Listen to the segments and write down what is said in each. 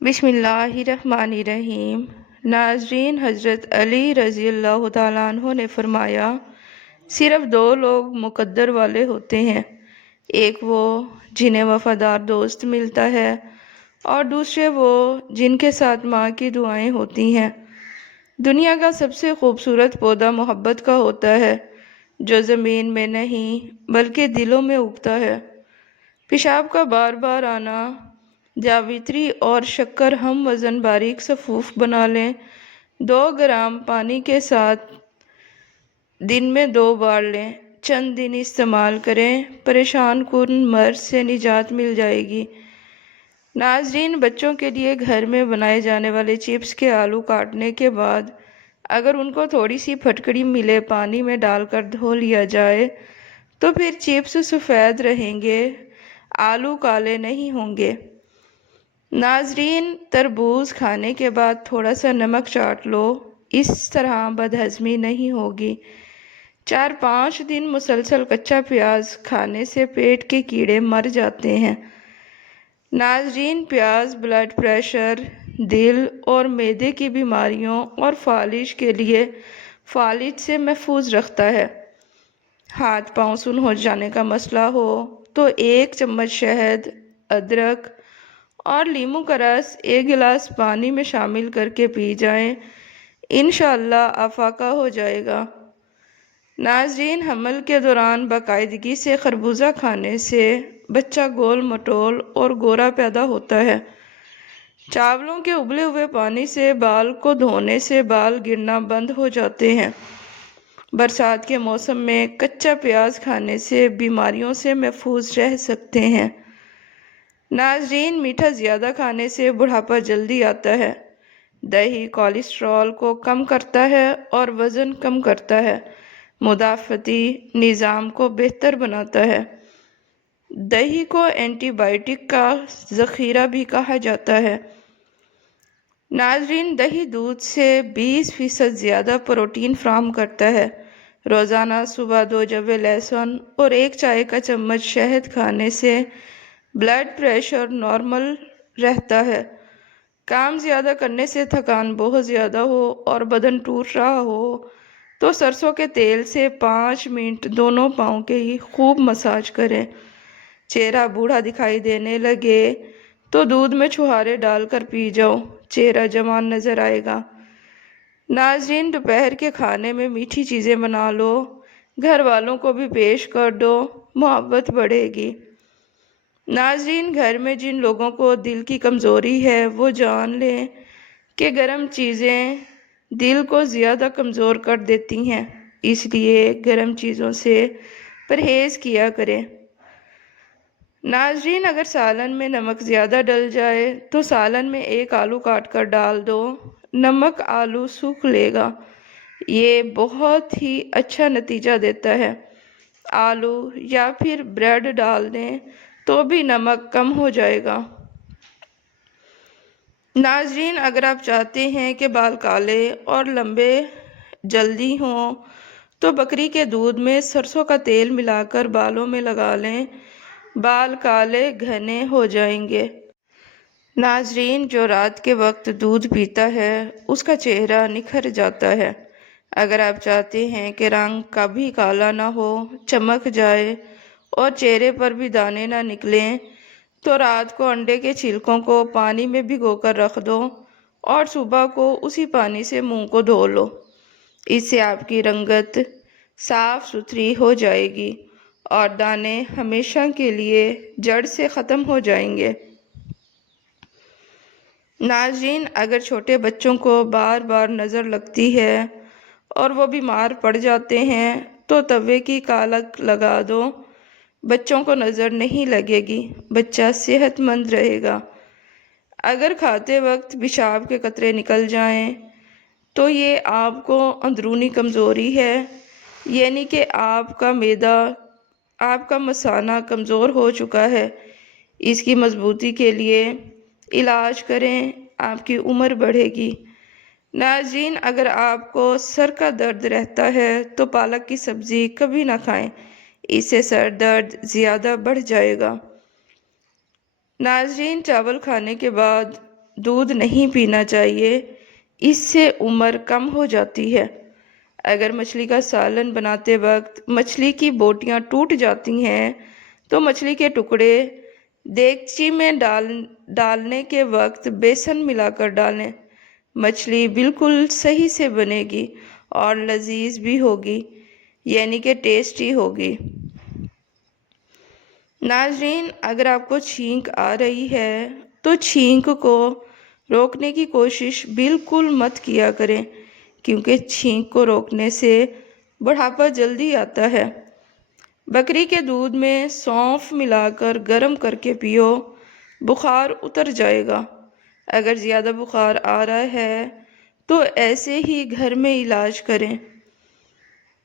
بسم اللہ الرحمن الرحیم۔ ناظرین، حضرت علی رضی اللہ تعالیٰ عنہ نے فرمایا، صرف دو لوگ مقدر والے ہوتے ہیں، ایک وہ جنہیں وفادار دوست ملتا ہے اور دوسرے وہ جن کے ساتھ ماں کی دعائیں ہوتی ہیں۔ دنیا کا سب سے خوبصورت پودا محبت کا ہوتا ہے، جو زمین میں نہیں بلکہ دلوں میں اگتا ہے۔ پیشاب کا بار بار آنا، جاویتری اور شکر ہم وزن باریک صفوف بنا لیں، 2 گرام پانی کے ساتھ دن میں 2 بار لیں، چند دن استعمال کریں، پریشان کن مرض سے نجات مل جائے گی۔ ناظرین، بچوں کے لیے گھر میں بنائے جانے والے چپس کے آلو کاٹنے کے بعد اگر ان کو تھوڑی سی پھٹکڑی ملے پانی میں ڈال کر دھو لیا جائے تو پھر چپس سفید رہیں گے، آلو کالے نہیں ہوں گے۔ ناظرین، تربوز کھانے کے بعد تھوڑا سا نمک چاٹ لو، اس طرح بدہضمی نہیں ہوگی۔ 4-5 دن مسلسل کچا پیاز کھانے سے پیٹ کے کیڑے مر جاتے ہیں۔ ناظرین، پیاز بلڈ پریشر، دل اور معدے کی بیماریوں اور فالج کے لیے فالج سے محفوظ رکھتا ہے۔ ہاتھ پاؤں سن ہو جانے کا مسئلہ ہو تو 1 چمچ شہد، ادرک اور لیموں کا رس 1 گلاس پانی میں شامل کر کے پی جائیں، انشاءاللہ افاقہ ہو جائے گا۔ ناظرین، حمل کے دوران باقاعدگی سے خربوزہ کھانے سے بچہ گول مٹول اور گورا پیدا ہوتا ہے۔ چاولوں کے ابلے ہوئے پانی سے بال کو دھونے سے بال گرنا بند ہو جاتے ہیں۔ برسات کے موسم میں کچا پیاز کھانے سے بیماریوں سے محفوظ رہ سکتے ہیں۔ ناظرین، میٹھا زیادہ کھانے سے بڑھاپا جلدی آتا ہے۔ دہی کولیسٹرول کو کم کرتا ہے اور وزن کم کرتا ہے، مدافعتی نظام کو بہتر بناتا ہے۔ دہی کو اینٹی بائیوٹک کا ذخیرہ بھی کہا جاتا ہے۔ ناظرین، دہی دودھ سے 20% زیادہ پروٹین فراہم کرتا ہے۔ روزانہ صبح 2 جوے لہسن اور 1 چائے کا چمچ شہد کھانے سے بلڈ پریشر نارمل رہتا ہے۔ کام زیادہ کرنے سے تھکان بہت زیادہ ہو اور بدن ٹوٹ رہا ہو تو سرسوں کے تیل سے 5 منٹ دونوں پاؤں کے ہی خوب مساج کریں۔ چہرہ بوڑھا دکھائی دینے لگے تو دودھ میں چھہارے ڈال کر پی جاؤ، چہرہ جوان نظر آئے گا۔ ناظرین، دوپہر کے کھانے میں میٹھی چیزیں بنا لو، گھر والوں کو بھی پیش کر دو، محبت بڑھے گی۔ ناظرین، گھر میں جن لوگوں کو دل کی کمزوری ہے وہ جان لیں کہ گرم چیزیں دل کو زیادہ کمزور کر دیتی ہیں، اس لیے گرم چیزوں سے پرہیز کیا کریں۔ ناظرین، اگر سالن میں نمک زیادہ ڈل جائے تو سالن میں 1 آلو کاٹ کر ڈال دو، نمک آلو سوکھ لے گا، یہ بہت ہی اچھا نتیجہ دیتا ہے۔ آلو یا پھر بریڈ ڈال دیں تو بھی نمک کم ہو جائے گا۔ ناظرین، اگر آپ چاہتے ہیں کہ بال کالے اور لمبے جلدی ہوں تو بکری کے دودھ میں سرسوں کا تیل ملا کر بالوں میں لگا لیں، بال کالے گھنے ہو جائیں گے۔ ناظرین، جو رات کے وقت دودھ پیتا ہے اس کا چہرہ نکھر جاتا ہے۔ اگر آپ چاہتے ہیں کہ رنگ کبھی کالا نہ ہو، چمک جائے اور چہرے پر بھی دانے نہ نکلیں تو رات کو انڈے کے چھلکوں کو پانی میں بھگو کر رکھ دو اور صبح کو اسی پانی سے منہ کو دھو لو، اس سے آپ کی رنگت صاف ستھری ہو جائے گی اور دانے ہمیشہ کے لیے جڑ سے ختم ہو جائیں گے۔ ناظرین، اگر چھوٹے بچوں کو بار بار نظر لگتی ہے اور وہ بیمار پڑ جاتے ہیں تو توے کی کالک لگا دو، بچوں کو نظر نہیں لگے گی، بچہ صحت مند رہے گا۔ اگر کھاتے وقت پیشاب کے قطرے نکل جائیں تو یہ آپ کو اندرونی کمزوری ہے، یعنی کہ آپ کا معدہ، آپ کا مثانہ کمزور ہو چکا ہے۔ اس کی مضبوطی کے لیے علاج کریں، آپ کی عمر بڑھے گی۔ ناظرین، اگر آپ کو سر کا درد رہتا ہے تو پالک کی سبزی کبھی نہ کھائیں، اس سے سر درد زیادہ بڑھ جائے گا۔ ناظرین، چاول کھانے کے بعد دودھ نہیں پینا چاہیے، اس سے عمر کم ہو جاتی ہے۔ اگر مچھلی کا سالن بناتے وقت مچھلی کی بوٹیاں ٹوٹ جاتی ہیں تو مچھلی کے ٹکڑے دیگچی میں ڈالنے کے وقت بیسن ملا کر ڈالیں۔ مچھلی بالکل صحیح سے بنے گی اور لذیذ بھی ہوگی، یعنی کہ ٹیسٹی ہوگی۔ ناظرین، اگر آپ کو چھینک آ رہی ہے تو چھینک کو روکنے کی کوشش بالکل مت کیا کریں، کیونکہ چھینک کو روکنے سے بڑھاپا جلدی آتا ہے۔ بکری کے دودھ میں سونف ملا کر گرم کر کے پیو، بخار اتر جائے گا۔ اگر زیادہ بخار آ رہا ہے تو ایسے ہی گھر میں علاج کریں۔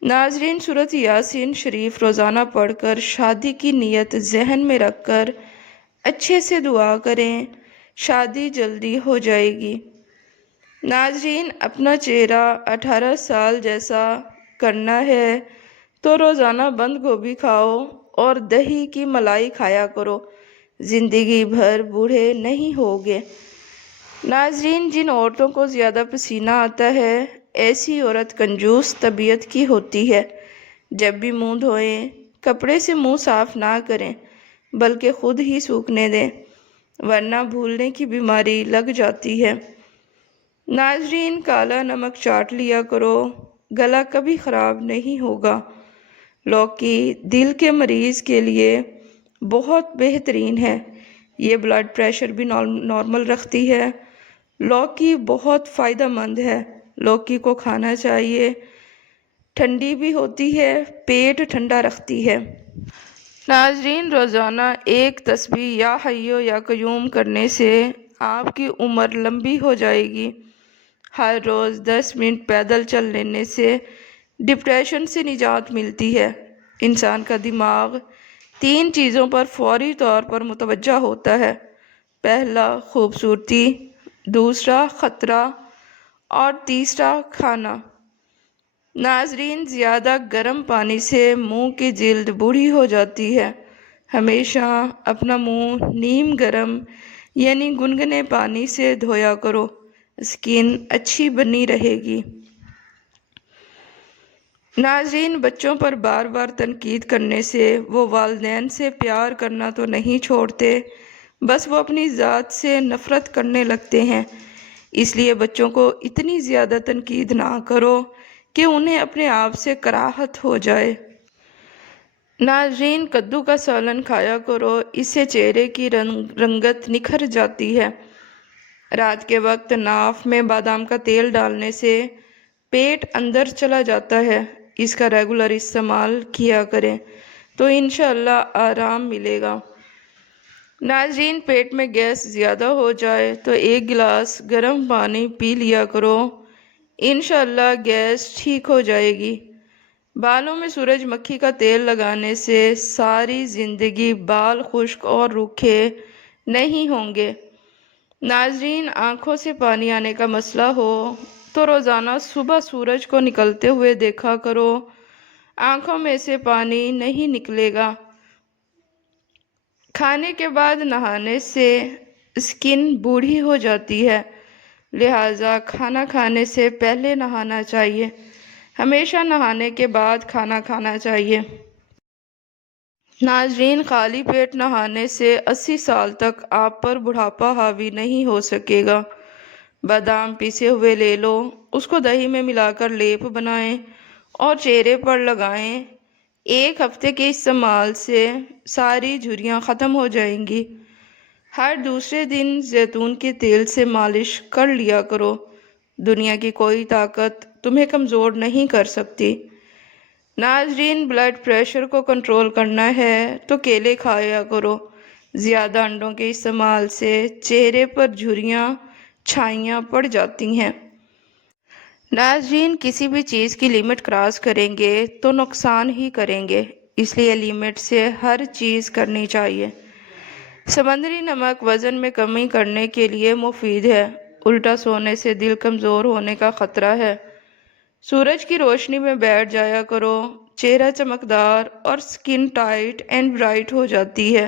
ناظرین، سورۃ یاسین شریف روزانہ پڑھ کر شادی کی نیت ذہن میں رکھ کر اچھے سے دعا کریں، شادی جلدی ہو جائے گی۔ ناظرین، اپنا چہرہ 18 سال جیسا کرنا ہے تو روزانہ بند گوبھی کھاؤ اور دہی کی ملائی کھایا کرو، زندگی بھر بوڑھے نہیں ہوگے۔ ناظرین، جن عورتوں کو زیادہ پسینہ آتا ہے ایسی عورت کنجوس طبیعت کی ہوتی ہے۔ جب بھی منہ دھوئیں کپڑے سے منہ صاف نہ کریں بلکہ خود ہی سوکھنے دیں، ورنہ بھولنے کی بیماری لگ جاتی ہے۔ ناظرین، کالا نمک چاٹ لیا کرو، گلا کبھی خراب نہیں ہوگا۔ لوکی دل کے مریض کے لیے بہت بہترین ہے، یہ بلڈ پریشر بھی نارمل رکھتی ہے۔ لوکی بہت فائدہ مند ہے، لوکی کو کھانا چاہیے، ٹھنڈی بھی ہوتی ہے، پیٹ ٹھنڈا رکھتی ہے۔ ناظرین، روزانہ ایک تسبیح یا حی یا قیوم کرنے سے آپ کی عمر لمبی ہو جائے گی۔ ہر روز 10 منٹ پیدل چل لینے سے ڈپریشن سے نجات ملتی ہے۔ انسان کا دماغ 3 چیزوں پر فوری طور پر متوجہ ہوتا ہے: پہلا خوبصورتی، دوسرا خطرہ اور تیسرا کھانا۔ ناظرین، زیادہ گرم پانی سے منہ کی جلد بوڑھی ہو جاتی ہے۔ ہمیشہ اپنا منہ نیم گرم یعنی گنگنے پانی سے دھویا کرو، اسکن اچھی بنی رہے گی۔ ناظرین، بچوں پر بار بار تنقید کرنے سے وہ والدین سے پیار کرنا تو نہیں چھوڑتے، بس وہ اپنی ذات سے نفرت کرنے لگتے ہیں۔ اس لیے بچوں کو اتنی زیادہ تنقید نہ کرو کہ انہیں اپنے آپ سے کراہت ہو جائے۔ ناظرین، کدو کا سالن کھایا کرو، اس سے چہرے کی رنگت نکھر جاتی ہے۔ رات کے وقت ناف میں بادام کا تیل ڈالنے سے پیٹ اندر چلا جاتا ہے، اس کا ریگولر استعمال کیا کریں تو انشاءاللہ آرام ملے گا۔ ناظرین، پیٹ میں گیس زیادہ ہو جائے تو 1 گلاس گرم پانی پی لیا کرو، انشاءاللہ گیس ٹھیک ہو جائے گی۔ بالوں میں سورج مکھی کا تیل لگانے سے ساری زندگی بال خشک اور روکھے نہیں ہوں گے۔ ناظرین، آنکھوں سے پانی آنے کا مسئلہ ہو تو روزانہ صبح سورج کو نکلتے ہوئے دیکھا کرو، آنکھوں میں سے پانی نہیں نکلے گا۔ کھانے کے بعد نہانے سے اسکن بوڑھی ہو جاتی ہے، لہٰذا کھانا کھانے سے پہلے نہانا چاہیے، ہمیشہ نہانے کے بعد کھانا کھانا چاہیے۔ ناظرین، خالی پیٹ نہانے سے 80 سال تک آپ پر بڑھاپا حاوی نہیں ہو سکے گا۔ بادام پیسے ہوئے لے لو، اس کو دہی میں ملا کر لیپ بنائیں اور چہرے پر لگائیں، 1 ہفتے کے استعمال سے ساری جھریاں ختم ہو جائیں گی۔ ہر دوسرے دن زیتون کے تیل سے مالش کر لیا کرو، دنیا کی کوئی طاقت تمہیں کمزور نہیں کر سکتی۔ ناظرین، بلڈ پریشر کو کنٹرول کرنا ہے تو کیلے کھایا کرو، زیادہ انڈوں کے استعمال سے چہرے پر جھریاں چھائیاں پڑ جاتی ہیں۔ ناظرین، کسی بھی چیز کی لمٹ کراس کریں گے تو نقصان ہی کریں گے، اس لیے لمٹ سے ہر چیز کرنی چاہیے۔ سمندری نمک وزن میں کمی کرنے کے لیے مفید ہے، الٹا سونے سے دل کمزور ہونے کا خطرہ ہے۔ سورج کی روشنی میں بیٹھ جایا کرو، چہرہ چمکدار اور سکن ٹائٹ اینڈ برائٹ ہو جاتی ہے۔